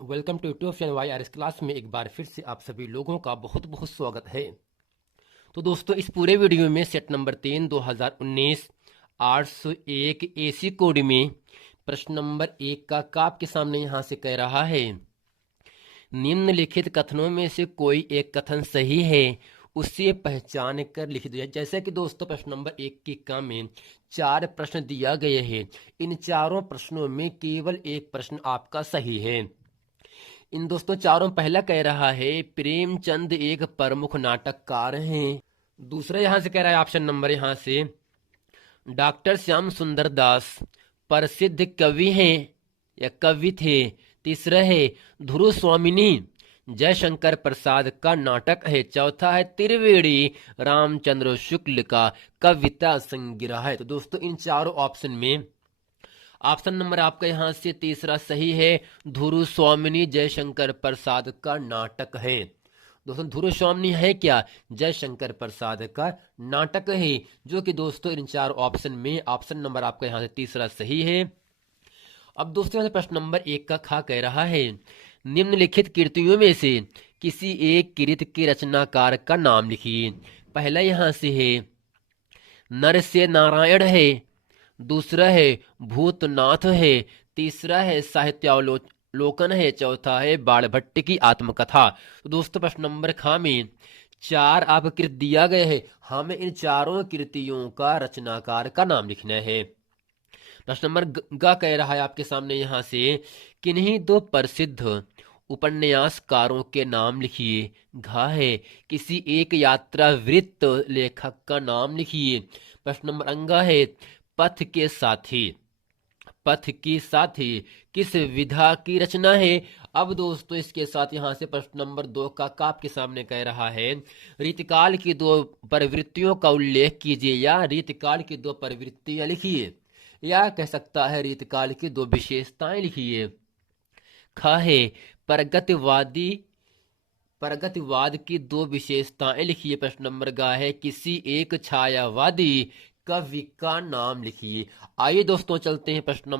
Welcome to YouTube channel Y R S class में एक बार फिर से आप सभी लोगों का बहुत बहुत स्वागत है। तो दोस्तों, इस पूरे वीडियो में सेट नंबर 3 2019 801 एसी कोड में प्रश्न नंबर 1 का आपके सामने यहाँ से कह रहा है, निम्नलिखित कथनों में से कोई एक कथन सही है, उसे पहचान कर लिख दिया। जैसे कि दोस्तों प्रश्न नंबर 1 के का में 4 प्रश्न दिया गए हैं। इन चारों प्रश्नों में केवल एक प्रश्न आपका सही है। इन दोस्तों चारों, पहला कह रहा है प्रेमचंद एक प्रमुख नाटककार हैं। दूसरा यहां से कह रहा है ऑप्शन नंबर यहां से डॉक्टर श्याम सुंदर दास प्रसिद्ध कवि हैं या कवि थे। तीसरा है ध्रुव स्वामिनी जयशंकर प्रसाद का नाटक है। चौथा है त्रिवेणी रामचंद्र शुक्ल का कविता संग्रह है। तो दोस्तों इन चारों ऑप्शन में ऑप्शन नंबर आपका यहां से तीसरा सही है, ध्रुव स्वामिनी जयशंकर प्रसाद का नाटक है। दोस्तों ध्रुव स्वामिनी है क्या? जयशंकर प्रसाद का नाटक है, जो कि दोस्तों इन चार ऑप्शन में ऑप्शन नंबर आपका यहां से तीसरा सही है। अब दोस्तों यहां से प्रश्न नंबर 1 का खा कह रहा है, निम्नलिखित कृतियों में से किसी एक कृति के रचनाकार का नाम लिखिए। पहला यहां से है नरसे नारायण है, दूसरा है भूतनाथ है, तीसरा है साहित्यावलोकन है, चौथा है बाणभट्ट की आत्मकथा। तो दोस्तों प्रश्न नंबर खा में 4 आपको कृत दिया गया है, हमें इन चारों कृतियों का रचनाकार का नाम लिखना है। प्रश्न नंबर ग कह रहा है आपके सामने यहां से किन्हीं दो प्रसिद्ध उपन्यासकारों के नाम लिखिए। घा है किसी एक यात्रा वृत्त लेखक का नाम लिखिए। प्रश्न नंबर अंगा है पथ के साथी, पथ की साथी किस विधा की रचना है। अब दोस्तों इसके साथ यहां से प्रश्न नंबर 2 का आपके सामने कह रहा है, रीतिकाल की दो प्रवृत्तियों का उल्लेख कीजिए, या रीतिकाल की दो प्रवृत्तियां लिखिए, या कह सकता है रीतिकाल की दो विशेषताएं लिखिए। खा है प्रगतिवादी प्रगतिवाद की दो विशेषताएं लिखिए। प्रश्न नंबर गा है किसी एक छायावादी कवि का नाम लिखिए। आइए दोस्तों चलते हैं प्रश्न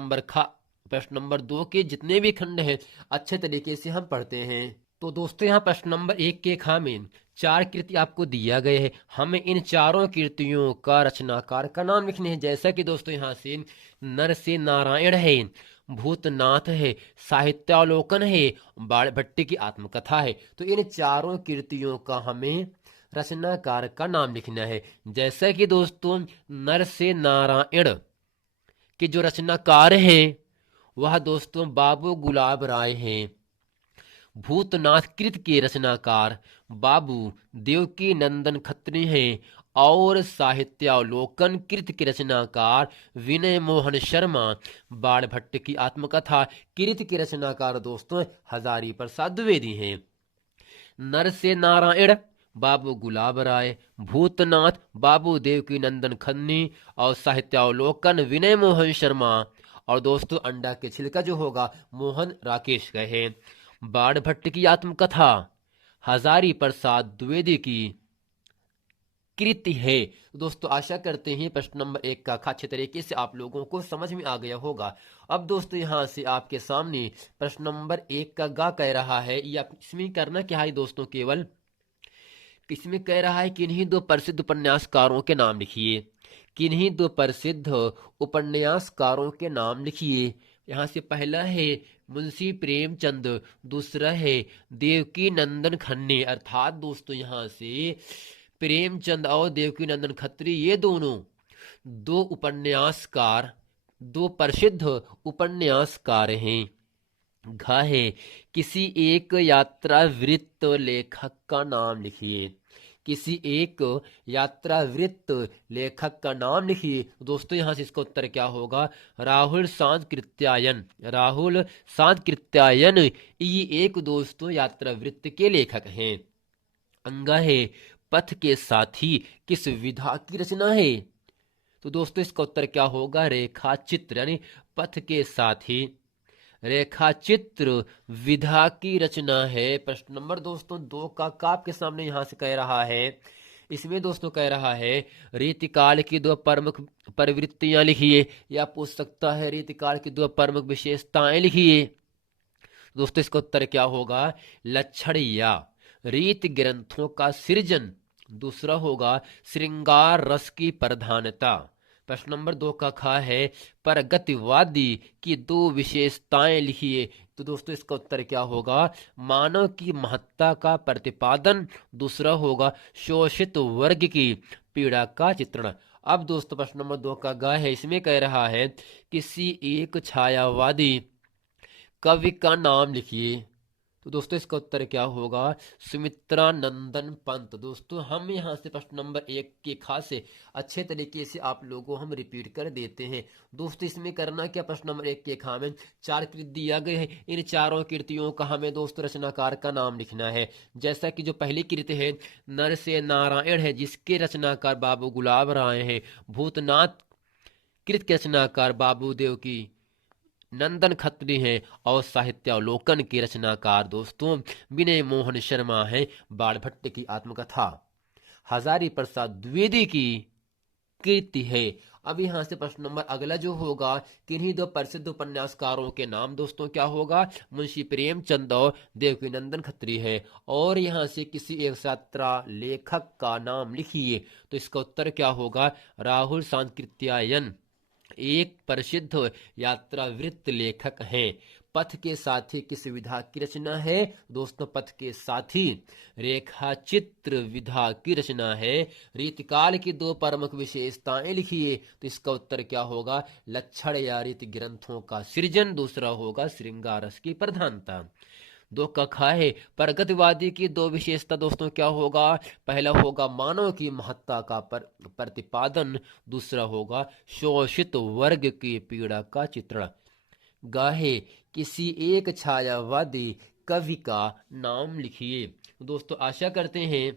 नंबर 2 के जितने भी खंड हैं अच्छे तरीके से हम पढ़ते हैं। तो दोस्तों यहाँ प्रश्न नंबर 1 के खा में 4 कृति आपको दिया गया है, हमें इन चारों कृतियों का रचनाकार का नाम लिखने हैं। जैसा कि दोस्तों यहाँ से नर से नारायण है, भूतनाथ है, साहित्यावलोकन है, बाणभट्ट की आत्मकथा है। तो इन चारों कृतियों का हमें रचनाकार का नाम लिखना है। जैसा कि दोस्तों नर से नारायण के जो रचनाकार हैं वह दोस्तों बाबू गुलाब राय हैं। भूतनाथ कृत के रचनाकार बाबू देवकी नंदन खत्री हैं, और साहित्यावलोकन कृत के रचनाकार विनय मोहन शर्मा। बाणभट्ट की आत्मकथा कृत के रचनाकार दोस्तों हजारी प्रसाद द्विवेदी हैं। नर से नारायण बाबू गुलाब राय, भूतनाथ बाबू देवकी नंदन खन्नी, और साहित्यावलोकन विनय मोहन शर्मा, और दोस्तों अंडा के छिलका जो होगा मोहन राकेश गए। बाणभट्ट की आत्मकथा हजारी प्रसाद द्विवेदी की कृति है। दोस्तों आशा करते हैं प्रश्न नंबर 1 का अच्छे तरीके से आप लोगों को समझ में आ गया होगा। अब दोस्तों यहां से आपके सामने प्रश्न नंबर 1 का गा कह रहा है, या इसमें करना क्या है दोस्तों, केवल इसमें कह रहा है किन्हीं दो प्रसिद्ध उपन्यासकारों के नाम लिखिए। किन्हीं दो प्रसिद्ध उपन्यासकारों के नाम लिखिए। यहाँ से पहला है मुंशी प्रेमचंद, दूसरा है देवकी नंदन खन्ने। अर्थात दोस्तों यहाँ से प्रेमचंद और देवकी नंदन खत्री ये दोनों दो उपन्यासकार, दो प्रसिद्ध उपन्यासकार हैं। घ है किसी एक यात्रा वृत्त लेखक का नाम लिखिए। किसी एक यात्रा वृत्त लेखक का नाम लिखिए। दोस्तों यहां से इसका उत्तर क्या होगा, राहुल सांत कृत्यायन। राहुल सांत कृत्यायन ये एक दोस्तों यात्रा वृत्त के लेखक हैं। अंगा है पथ के साथी किस विधा की रचना है। तो दोस्तों इसका उत्तर क्या होगा, रेखा चित्र, यानी पथ के साथी रेखा चित्र विधा की रचना है। प्रश्न नंबर दोस्तों 2 का आपके सामने यहां से कह रहा है, इसमें दोस्तों कह रहा है रीतिकाल की दो प्रमुख प्रवृत्तियां लिखिए, या पूछ सकता है रीतिकाल की दो प्रमुख विशेषताएं लिखिए। दोस्तों इसका उत्तर क्या होगा? लक्षण या रीत ग्रंथों का सृजन। दूसरा होगा श्रृंगार रस की प्रधानता। प्रश्न नंबर 2 का खा है प्रगतिवादी की दो विशेषताएं लिखिए। तो दोस्तों इसका उत्तर क्या होगा? मानव की महत्ता का प्रतिपादन। दूसरा होगा शोषित वर्ग की पीड़ा का चित्रण। अब दोस्तों प्रश्न नंबर 2 का ग है, इसमें कह रहा है किसी एक छायावादी कवि का नाम लिखिए। तो दोस्तों इसका उत्तर क्या होगा? सुमित्रा नंदन पंत। दोस्तों हम यहाँ से प्रश्न नंबर 1 के खास से अच्छे तरीके से आप लोगों को हम रिपीट कर देते हैं। दोस्तों इसमें करना क्या, प्रश्न नंबर 1 के खा में 4 कृति दिया गया है। इन चारों कृतियों का हमें दोस्तों रचनाकार का नाम लिखना है। जैसा कि जो पहली कृति है नर से नारायण है, जिसके रचनाकार बाबू गुलाब राय है। भूतनाथ कृत के रचनाकार बाबू देव की नंदन खत्री हैं। और साहित्यावलोकन के रचनाकार दोस्तों विनय मोहन शर्मा हैं। बाणभट्ट की आत्मकथा हजारी प्रसाद द्विवेदी की कृति है। अब यहां से प्रश्न नंबर अगला जो होगा, किन्हीं दो प्रसिद्ध उपन्यासकारों के नाम दोस्तों क्या होगा? मुंशी प्रेमचंद और देवकीनंदन खत्री है। और यहां से किसी एक यात्रा लेखक का नाम लिखिए। तो इसका उत्तर क्या होगा? राहुल सांकृत्यायन एक प्रसिद्ध यात्रा वृत्त लेखक हैं। पथ के साथी किस विधा की रचना है? दोस्तों पथ के साथी रेखा चित्र विधा की रचना है। रीतिकाल की दो प्रमुख विशेषताएं लिखिए। तो इसका उत्तर क्या होगा? लक्षण या रीति ग्रंथों का सृजन। दूसरा होगा श्रृंगार रस की प्रधानता। 2 का खा है प्रगतिवादी की दो विशेषता। दोस्तों क्या होगा? पहला होगा मानव की महत्ता का प्रतिपादन। दूसरा होगा शोषित वर्ग की पीड़ा का चित्रण। गाहे किसी एक छायावादी कवि का नाम लिखिए। दोस्तों आशा करते हैं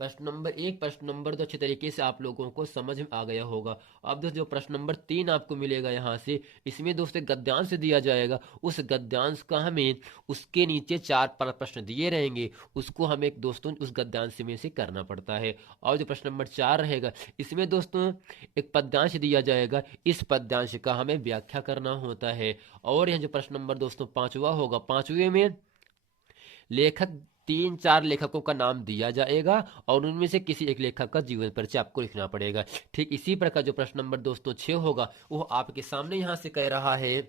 प्रश्न नंबर 1 प्रश्न नंबर 2 अच्छे तरीके से आप लोगों को समझ में आ गया होगा। अब दोस्तों जो प्रश्न नंबर 3 आपको मिलेगा यहाँ से, इसमें दोस्तों गद्यांश दिया जाएगा। उस गद्यांश का हमें उसके नीचे 4 प्रश्न दिए रहेंगे, उसको हमें एक दोस्तों उस गद्यांश में से करना पड़ता है। और जो प्रश्न नंबर 4 रहेगा, इसमें दोस्तों एक पद्यांश दिया जाएगा, इस पद्यांश का हमें व्याख्या करना होता है। और यह जो प्रश्न नंबर दोस्तों 5वां होगा, 5वें में लेखक 3-4 लेखकों का नाम दिया जाएगा और उनमें से किसी एक लेखक का जीवन परिचय आपको लिखना पड़ेगा। ठीक इसी प्रकार जो प्रश्न नंबर दोस्तों 6 होगा, वो आपके सामने यहां से कह रहा है।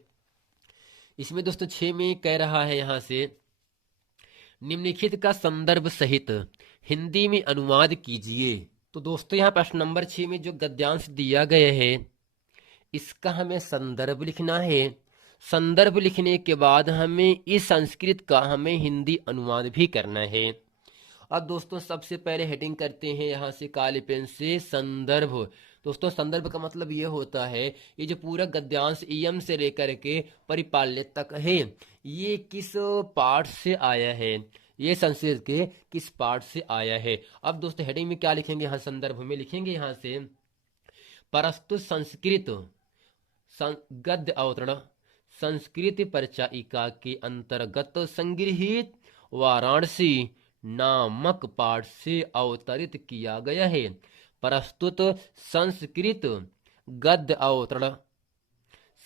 इसमें दोस्तों 6 में कह रहा है यहां से निम्नलिखित का संदर्भ सहित हिंदी में अनुवाद कीजिए। तो दोस्तों यहाँ प्रश्न नंबर 6 में जो गद्यांश दिया गया है, इसका हमें संदर्भ लिखना है। संदर्भ लिखने के बाद हमें इस संस्कृत का हमें हिंदी अनुवाद भी करना है। अब दोस्तों सबसे पहले हेडिंग करते हैं यहाँ से काले पेन से संदर्भ। दोस्तों संदर्भ का मतलब ये होता है, ये जो पूरा गद्यांश इयम से लेकर के परिपाल्य तक है, ये किस पाठ से आया है, ये संस्कृत के किस पाठ से आया है। अब दोस्तों हेडिंग में क्या लिखेंगे? यहाँ संदर्भ में लिखेंगे यहाँ से प्रस्तुत संस्कृत गद्य अवतरण संस्कृत परिचायिका के अंतर्गत संगृहीत वाराणसी नामक पाठ से अवतरित किया गया है। प्रस्तुत संस्कृत गद्य अवतरण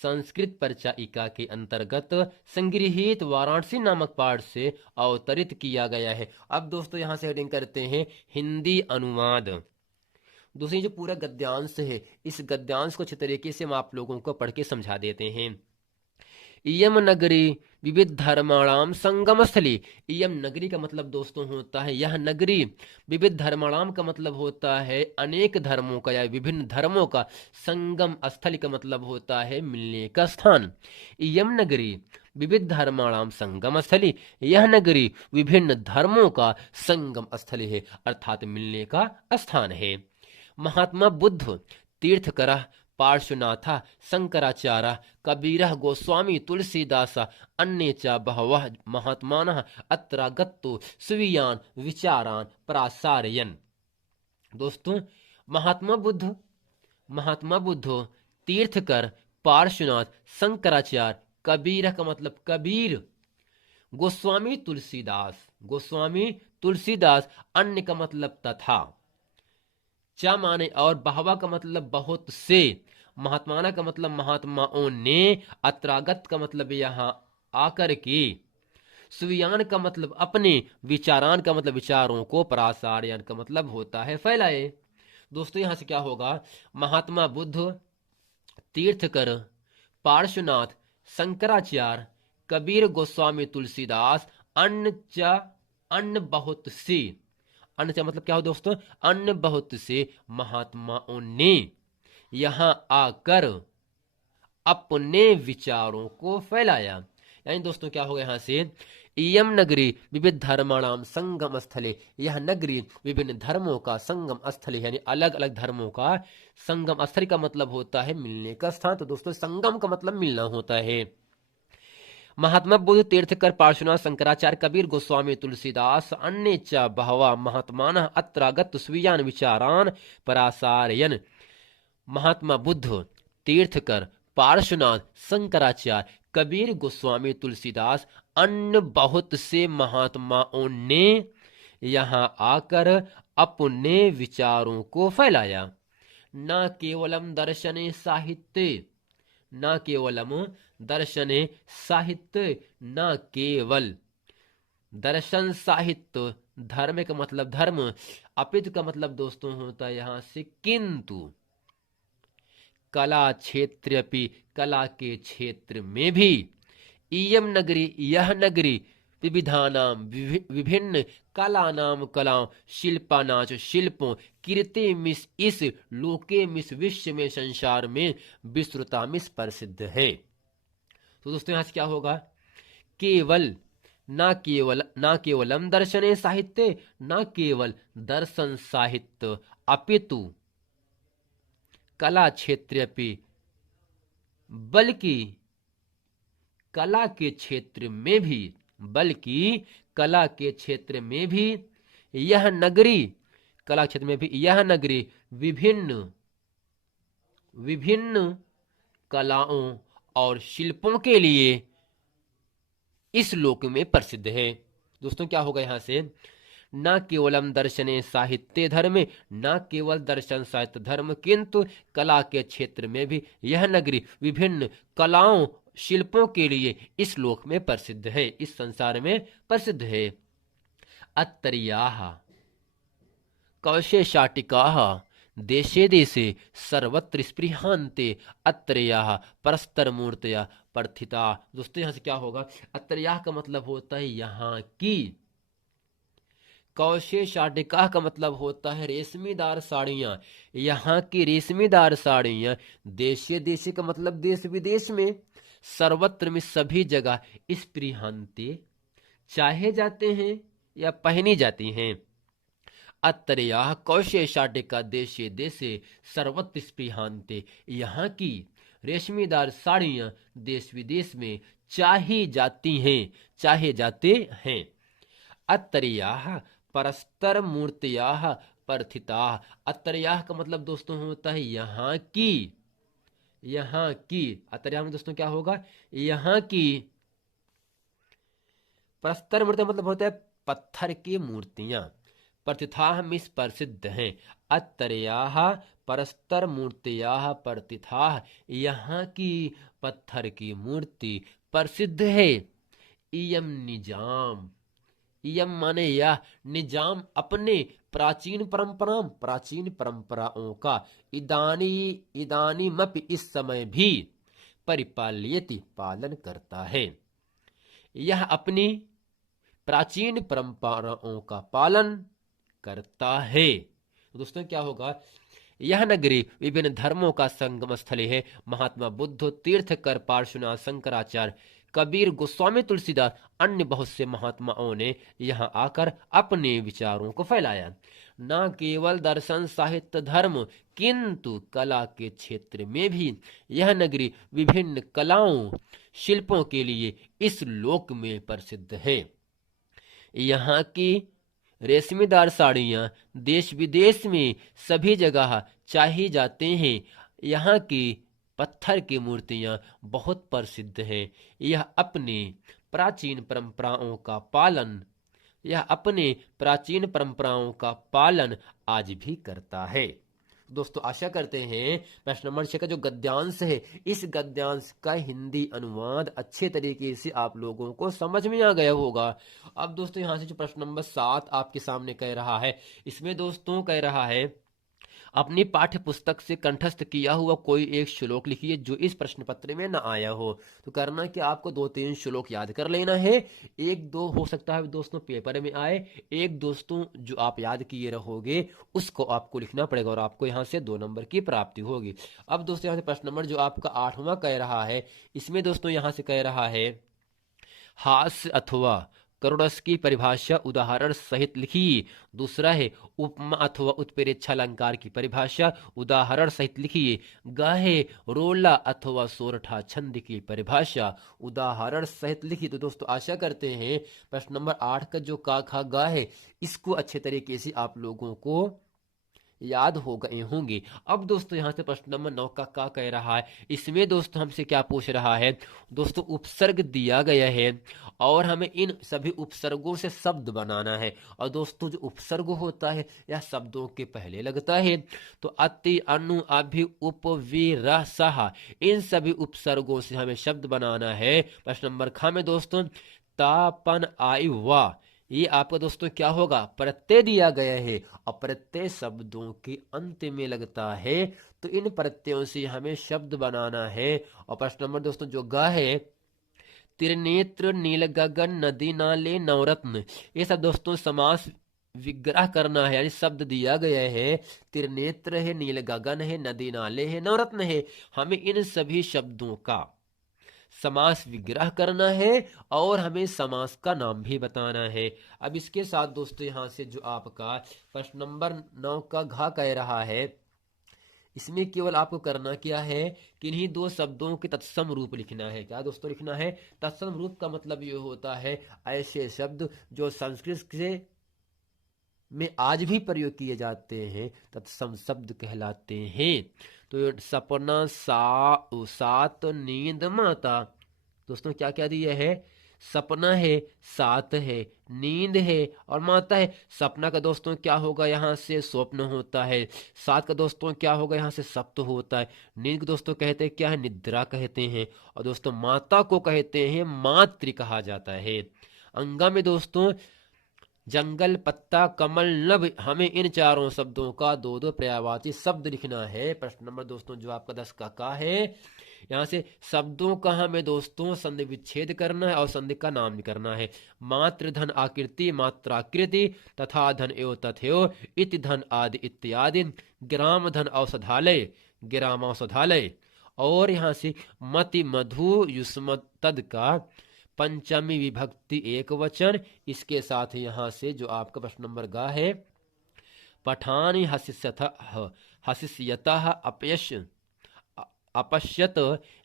संस्कृत परिचायिका के अंतर्गत संगृहीत वाराणसी नामक पाठ से अवतरित किया गया है। अब दोस्तों यहां से हेडिंग करते हैं हिंदी अनुवाद। दूसरी जो पूरा गद्यांश है, इस गद्यांश को अच्छे तरीके से हम आप लोगों को पढ़ के समझा देते हैं। इयम नगरी विविध धर्माणाम संगम स्थली। इयम नगरी का मतलब दोस्तों होता है यह नगरी। विविध धर्माणाम का मतलब होता है अनेक धर्मों का या विभिन्न धर्मों का। संगम स्थली का मतलब होता है मिलने का स्थान। इयम नगरी विविध धर्माणाम संगम स्थली, यह नगरी विभिन्न धर्मों का संगम स्थली है, अर्थात मिलने का स्थान है। महात्मा बुद्ध तीर्थकर पार्श्वनाथ शंकराचार्य कबीर गोस्वामी तुलसीदास अन्ये च बहवः महात्मानः अत्रागत्य स्वीयान् विचारान् प्रासारयन्। दोस्तों महात्मा बुद्ध तीर्थकर पार्श्वनाथ शंकराचार्य कबीर का मतलब कबीर, गोस्वामी तुलसीदास अन्य का मतलब तथा, चा माने और बहवा का मतलब बहुत से, महात्माना का मतलब महात्माओं ने, अत्रागत का मतलब यहाँ आकर के, सुवियान का मतलब अपने, विचारान का मतलब विचारों को, परासारयन का मतलब होता है फैलाए। दोस्तों यहां से क्या होगा, महात्मा बुद्ध, तीर्थकर, पार्श्वनाथ, शंकराचार्य, कबीर गोस्वामी तुलसीदास, अन्य च अन्य बहुत से, अन्य च मतलब क्या हो दोस्तों, अन्य बहुत से महात्माओं ने यहां आकर अपने विचारों को फैलाया। यानी दोस्तों क्या होगा यहां से, इयम नगरी विविध धर्माणाम संगम स्थले, यह नगरी विभिन्न धर्मों का संगम स्थल है, यानी अलग अलग धर्मों का संगम स्थल का मतलब होता है मिलने का स्थान। तो दोस्तों संगम का मतलब मिलना होता है। महात्मा बुद्ध, तीर्थकर, पार्श्वनाथ, शंकराचार्य, कबीर गोस्वामी तुलसीदास, अन्य च बहवा महात्मान अत्रागत स्वीयान विचारान परासारयन। महात्मा बुद्ध, तीर्थकर, पार्श्वनाथ, शंकराचार्य, कबीर गोस्वामी तुलसीदास, अन्य बहुत से महात्माओं ने यहां आकर अपने विचारों को फैलाया। न केवलम दर्शने साहित्य, न केवलम दर्शने साहित्य, न केवल दर्शन साहित्य, धर्म का मतलब धर्म, अपितु का मतलब दोस्तों होता है यहां से किंतु, कला क्षेत्र भी, कला के क्षेत्र में भी, इयम नगरी यह नगरी, विविधानाम विभिन्न कलानाम कलाओं, शिल्पानाच शिल्पों, कीर्ति मिस इस लोके मिस विश्व में, संसार में, विस्तृता मिस प्रसिद्ध है। तो दोस्तों यहां से क्या होगा, केवल, ना केवलम दर्शने साहित्य, ना केवल दर्शन साहित्य, अपितु कला क्षेत्र पे, बल्कि कला के क्षेत्र में भी, बल्कि कला के क्षेत्र में भी यह नगरी, कला क्षेत्र में भी यह नगरी विभिन्न विभिन्न कलाओं और शिल्पों के लिए इस लोक में प्रसिद्ध है। दोस्तों क्या होगा यहां से, न केवलम दर्शने साहित्य धर्म, न केवल दर्शन साहित्य धर्म, किंतु कला के क्षेत्र में भी यह नगरी विभिन्न कलाओं शिल्पों के लिए इस लोक में प्रसिद्ध है, इस संसार में प्रसिद्ध है। अत्तरियाः कौशेशाटिकाः देशे देशे सर्वत्र स्पृहान्ते अत्तरियाः परस्तर मूर्तया प्रथिता। दोस्तों यहां से क्या होगा, अत्तरियाः का मतलब होता है यहाँ की, कौशेशाटिका का मतलब होता है रेशमीदार साड़ियां, यहाँ की रेशमीदार साड़ियां, देशे देशे का मतलब देश विदेश में, सर्वत्र में सभी जगह, स्पृहन्ते चाहे जाते हैं या पहनी जाती हैं। अत्तरयाः कौशेशाटिका देशे देशे सर्वत्र स्पृहन्ते, यहाँ की रेशमीदार साड़ियां देश विदेश में चाही जाती हैं, चाहे जाते हैं। अत्तरयाः परस्तर मूर्तयाः प्रथिताः, अत्तरयाः का मतलब दोस्तों होता है यहाँ की, यहाँ की, अत्तरयाः में दोस्तों क्या होगा, यहाँ की, प्रस्तर मूर्ति मतलब होता है पत्थर की मूर्तियां, प्रथिताः में प्रसिद्ध हैं। अत्तरयाः परस्तर मूर्तयाः प्रथिताः, यहाँ की पत्थर की मूर्ति प्रसिद्ध है। इयम निजाम, इयम माने यह, निजाम अपने, प्राचीन परंपराओं का, इदानीमपि इस समय भी, परिपाल्यति पालन करता है। यह अपनी प्राचीन परंपराओं का पालन करता है। दोस्तों क्या होगा, यह नगरी विभिन्न धर्मों का संगम स्थल है। महात्मा बुद्ध, तीर्थकर, पार्श्वनाथ, शंकराचार्य, कबीर, गोस्वामी तुलसीदास, अन्य बहुत से महात्माओं ने यहाँ आकर अपने विचारों को फैलाया। न केवल दर्शन साहित्य धर्म, किंतु कला के क्षेत्र में भी यह नगरी विभिन्न कलाओं शिल्पों के लिए इस लोक में प्रसिद्ध है। यहाँ की रेशमीदार साड़ियाँ देश विदेश में सभी जगह चाही जाते हैं। यहाँ की पत्थर की मूर्तियाँ बहुत प्रसिद्ध हैं। यह अपने प्राचीन परंपराओं का पालन, यह अपने प्राचीन परंपराओं का पालन आज भी करता है। दोस्तों आशा करते हैं प्रश्न नंबर 6 का जो गद्यांश है, इस गद्यांश का हिंदी अनुवाद अच्छे तरीके से आप लोगों को समझ में आ गया होगा। अब दोस्तों यहाँ से जो प्रश्न नंबर 7 आपके सामने कह रहा है, इसमें दोस्तों कह रहा है अपनी पाठ्य पुस्तक से कंठस्थ किया हुआ कोई एक श्लोक लिखिए जो इस प्रश्न पत्र में न आया हो। तो करना कि आपको 2-3 श्लोक याद कर लेना है। एक दो हो सकता है दोस्तों पेपर में आए, एक दोस्तों जो आप याद किए रहोगे उसको आपको लिखना पड़ेगा और आपको यहाँ से 2 नंबर की प्राप्ति होगी। अब दोस्तों यहाँ से प्रश्न नंबर जो आपका 8वां कह रहा है, इसमें दोस्तों यहाँ से कह रहा है हास्य अथवा करुणस की परिभाषा उदाहरण सहित लिखिए। दूसरा है उपमा अथवा उत्प्रेक्षा अलंकार की परिभाषा उदाहरण सहित लिखिए। ग है रोला अथवा सोरठा छंद की परिभाषा उदाहरण सहित लिखिए। तो दोस्तों आशा करते हैं प्रश्न नंबर 8 का जो का खा गा है इसको अच्छे तरीके से आप लोगों को याद हो गए होंगे। अब दोस्तों यहाँ से प्रश्न नंबर 9 का कह रहा है, इसमें दोस्तों हमसे क्या पूछ रहा है, दोस्तों उपसर्ग दिया गया है और हमें इन सभी उपसर्गों से शब्द बनाना है। और दोस्तों जो उपसर्ग होता है यह शब्दों के पहले लगता है। तो अति अनु अभि उप वि रह सहा, इन सभी उपसर्गों से हमें शब्द बनाना है। प्रश्न नंबर ख में दोस्तों तापन आई वा, ये आपका दोस्तों क्या होगा, प्रत्यय दिया गया है और प्रत्यय शब्दों के अंत में लगता है। तो इन प्रत्ययों से हमें शब्द बनाना है। और प्रश्न नंबर दोस्तों जो ग है त्रिनेत्र नील गगन नदी नाले नवरत्न, ये सब दोस्तों समास विग्रह करना है, यानी शब्द दिया गया है, त्रिनेत्र है, नील गगन है, नदी नाले है, नवरत्न है, हमें इन सभी शब्दों का समास विग्रह करना है और हमें समास का नाम भी बताना है। अब इसके साथ दोस्तों यहां से जो आपका प्रश्न नंबर 9 का घा कह रहा है, इसमें केवल आपको करना क्या है, किन्हीं 2 शब्दों के तत्सम रूप लिखना है। क्या दोस्तों लिखना है, तत्सम रूप का मतलब ये होता है ऐसे शब्द जो संस्कृत से में आज भी प्रयोग किए जाते हैं, तत्सम शब्द कहलाते हैं। तो सपना सात नींद माता, दोस्तों क्या क्या दिया है, सपना है, सात है, नींद है और माता है। सपना का दोस्तों क्या होगा, यहाँ से स्वप्न होता है। सात का दोस्तों क्या होगा, यहाँ से सप्त होता है। नींद को दोस्तों कहते हैं क्या है, निद्रा कहते हैं। और दोस्तों माता को कहते हैं मातृ कहा जाता है। अंगा में दोस्तों जंगल, पत्ता, कमल, नभ, हमें इन चारों शब्दों का 2-2 पर्यायवाची शब्द लिखना है। प्रश्न नंबर दोस्तों जो आपका 10 का है, यहाँ से शब्दों का हमें दोस्तों संधि विच्छेद करना है और संधि का नाम करना है। मात्र धन आकृति, मात्राकृति, तथा धन एवं तथेव, इति धन आदि इत्यादि। ग्राम धन औषधालय, ग्राम औषधालय। और यहाँ से मति मधु युष्म तद का पंचमी विभक्ति एक वचन। इसके साथ यहाँ से जो आपका प्रश्न नंबर गा है, पठान हसिष्यतः अपयश अपश्यत,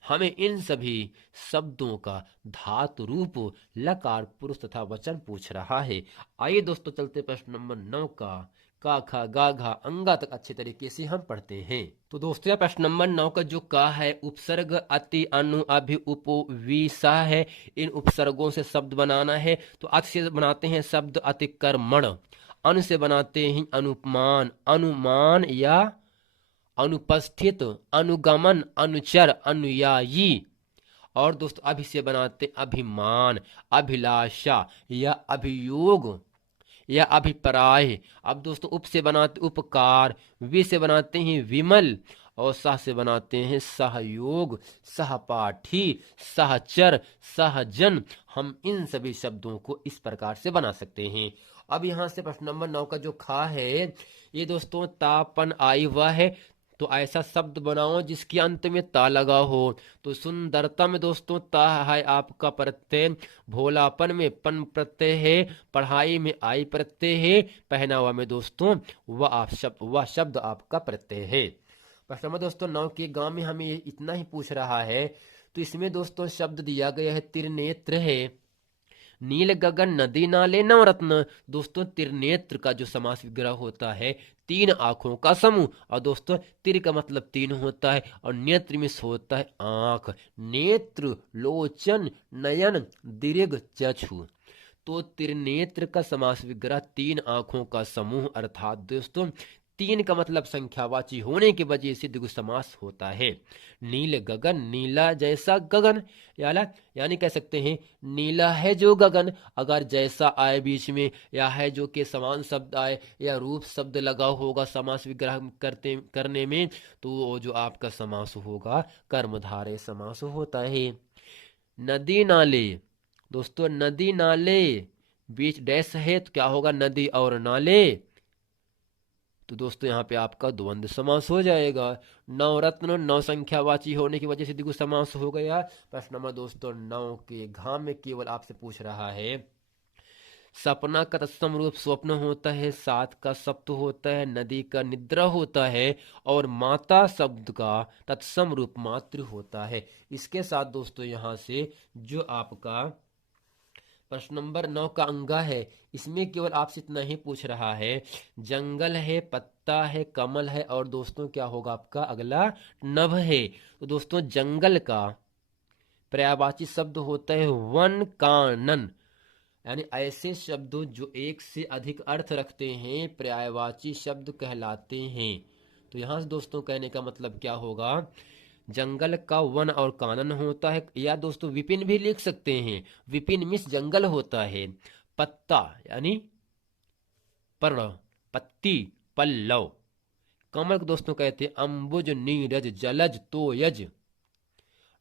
हमें इन सभी शब्दों का धातु रूप लकार पुरुष तथा वचन पूछ रहा है। आइए दोस्तों चलते प्रश्न नंबर 9 का खा गा घा अंगा तक अच्छे तरीके से हम पढ़ते हैं। तो दोस्तों प्रश्न नंबर 9 का जो का है, उपसर्ग अति अनु अभि उप वि सा है, इन उपसर्गों से शब्द बनाना है। तो अति से बनाते हैं शब्द अतिक्रमण, अनु से बनाते हैं अनुपमान, अनुमान या अनुपस्थित, अनुगमन, अनुचर, अनुयायी। और दोस्तों अभि से बनाते अभिमान, अभिलाषा या अभियोग या अभिप्राय। अब दोस्तों उप से बनाते उपकार, वि से बनाते हैं विमल और सह से बनाते हैं सहयोग, सहपाठी, सहचर, सहजन। हम इन सभी शब्दों को इस प्रकार से बना सकते हैं। अब यहां से प्रश्न नंबर 9 का जो खा है, ये दोस्तों तापन आई हुआ है। तो ऐसा शब्द बनाओ जिसके अंत में ता लगा हो। तो सुंदरता में दोस्तों ता है आपका प्रत्यय, भोलापन में पन प्रत्यय है, पढ़ाई में आई प्रत्यय है, पहनावा में दोस्तों वह शब्द आपका प्रत्यय है। प्रश्न नंबर दोस्तों 9 के गांव में हमें इतना ही पूछ रहा है। तो इसमें दोस्तों शब्द दिया गया है त्रिनेत्र है, नील गगन, नदी नाले, नवरत्न। दोस्तों त्रिनेत्र का जो समास विग्रह होता है 3 आंखों का समूह। और दोस्तों तिर का मतलब 3 होता है और नेत्र में होता है आंख। नेत्र, लोचन, नयन, दीर्घ, चक्षु। तो त्रिनेत्र का समास विग्रह 3 आंखों का समूह, अर्थात दोस्तों तीन का मतलब संख्यावाची होने की वजह से द्विगु समास होता है। नील गगन, नीला जैसा गगन, यानी कह सकते हैं नीला है जो गगन, अगर जैसा आए बीच में या है जो के समान शब्द आए या रूप शब्द लगा होगा समास विग्रह करने में, तो वो जो आपका समास होगा कर्मधारय समास होता है। नदी नाले, दोस्तों नदी नाले बीच डैश है तो क्या होगा, नदी और नाले, तो दोस्तों यहाँ पे आपका द्वंद्व समास हो जाएगा। नवरत्न नौ संख्यावाची होने की वजह से द्विगु समास हो गया। प्रश्न नंबर दोस्तों 9 के घ में केवल आपसे पूछ रहा है, सपना का तत्सम रूप स्वप्न होता है, सात का सप्त होता है, नदी का निद्रा होता है और माता शब्द का तत्सम रूप मातृ होता है। इसके साथ दोस्तों यहाँ से जो आपका प्रश्न नंबर 9 का अंगा है, इसमें केवल आपसे इतना ही पूछ रहा है, जंगल है, पत्ता है, कमल है और दोस्तों क्या होगा आपका अगला, नभ है। तो दोस्तों जंगल का पर्यायवाची शब्द होता है वन कानन, यानी ऐसे शब्द जो एक से अधिक अर्थ रखते हैं पर्यायवाची शब्द कहलाते हैं। तो यहां से दोस्तों कहने का मतलब क्या होगा, जंगल का वन और कानन होता है, या दोस्तों विपिन भी लिख सकते हैं, विपिन मिस जंगल होता है। पत्ता यानी पर्ण, पत्ती पल्लव। कमल को दोस्तों कहते हैं अंबुज नीरज जलज तोयज।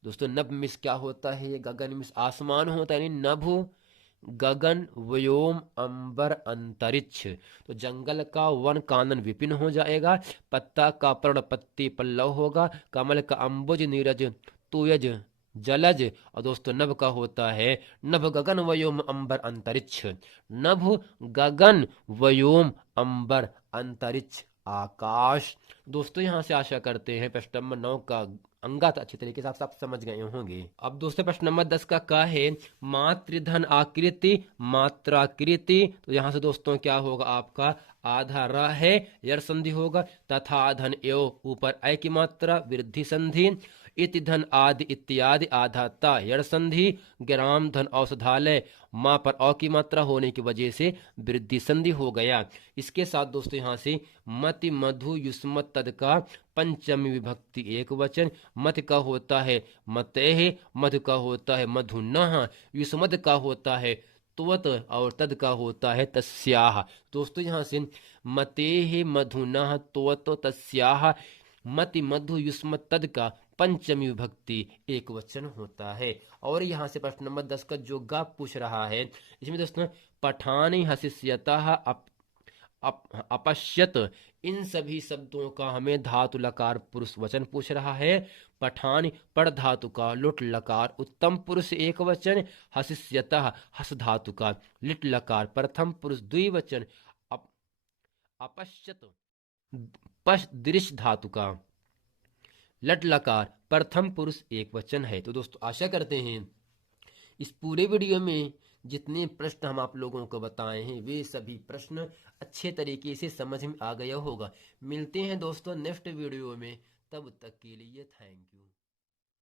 दोस्तों नभ मिस क्या होता है, ये गगन मिस आसमान होता है, यानी नभ गगन व्योम अंबर अंतरिक्ष। तो जंगल का वन कानन विपिन हो जाएगा, पत्ता का पर्ण पत्ती पल्लव होगा, कमल का अंबुज नीरज तुयज जलज, और दोस्तों नभ का होता है नभ गगन व्योम अंबर अंतरिक्ष। नभ गगन व्योम अंबर अंतरिक्ष आकाश। दोस्तों यहां से आशा करते हैं प्रश्न नंबर 9 का अंगा अच्छी तरीके से आप सब समझ गए होंगे। अब दोस्तों प्रश्न नंबर 10 का है, मातृधन आकृति मात्राकृति। तो यहां से दोस्तों क्या होगा आपका, आधा र है यर संधि होगा, तथा धन एव ऊपर ऐ की मात्रा वृद्धि संधि, इति धन आदि इत्यादि आधा ता यर संधि, ग्राम धन औषधालय माँ पर अ की मात्रा होने की वजह से वृद्धि संधि हो गया। इसके साथ दोस्तों यहाँ से मति मधु युष्मत तद का पंचमी विभक्ति एक वचन, मत का होता है मते, मधु का होता है मधुनः, युष्मत का होता है तुवत और तद का होता है तस्याह। दोस्तों यहाँ से मते मधुनः तुवत तस्याह, मति मधु युष्मत तद का पंचमी विभक्ति एक वचन होता है। और यहाँ से प्रश्न नंबर 10 का जो गा पूछ रहा है, इसमें दोस्तों पठानी हसिष्यतः अपश्यत, इन सभी शब्दों का हमें धातु लकार पुरुष वचन पूछ रहा है। पठान पड़ धातु का लुट लकार उत्तम पुरुष एक वचन, हसिष्यतः हस धातु का लिट लकार प्रथम पुरुष द्विवचन, अपश्यत पश दृश्य धातु का लट लकार प्रथम पुरुष एक वचन है। तो दोस्तों आशा करते हैं इस पूरे वीडियो में जितने प्रश्न हम आप लोगों को बताए हैं वे सभी प्रश्न अच्छे तरीके से समझ में आ गया होगा। मिलते हैं दोस्तों नेक्स्ट वीडियो में, तब तक के लिए थैंक यू।